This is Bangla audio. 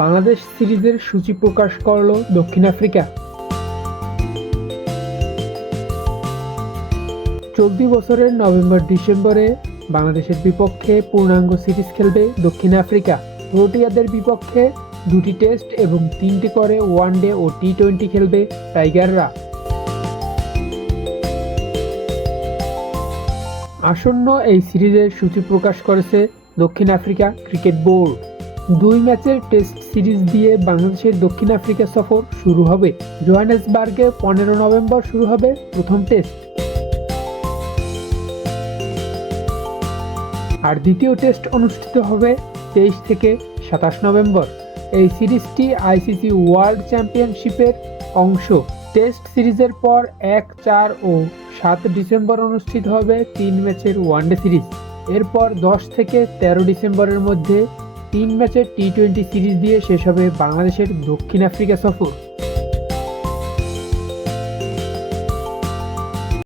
বাংলাদেশ সিরিজের সূচি প্রকাশ করল দক্ষিণ আফ্রিকা। চলতি বছরের নভেম্বর-ডিসেম্বরে বাংলাদেশের বিপক্ষে পূর্ণাঙ্গ সিরিজ খেলবে দক্ষিণ আফ্রিকা। প্রোটিয়াদের বিপক্ষে 2টি টেস্ট এবং 3টি করে ওয়ানডে ও টি-20 খেলবে টাইগাররা। আসন্ন এই সিরিজের সূচি প্রকাশ করেছে দক্ষিণ আফ্রিকা ক্রিকেট বোর্ড। 2 ম্যাচের টেস্ট সিরিজ দিয়ে বাংলাদেশের দক্ষিণ আফ্রিকা সফর শুরু হবে। জোহানেসবার্গে 15 নভেম্বর শুরু হবে প্রথম টেস্ট, আর দ্বিতীয় টেস্ট অনুষ্ঠিত হবে 23 থেকে 27 নভেম্বর। এই সিরিজটি আইসিসি ওয়ার্ল্ড চ্যাম্পিয়নশিপের অংশ। টেস্ট সিরিজের পর 1, 4 ও 7 ডিসেম্বর অনুষ্ঠিত হবে 3 ম্যাচের ওয়ানডে সিরিজ। এরপর 10 থেকে 13 ডিসেম্বরের মধ্যে 3 ম্যাচের টি-20 সিরিজ দিয়ে শেষ হবে বাংলাদেশের দক্ষিণ আফ্রিকা সফর।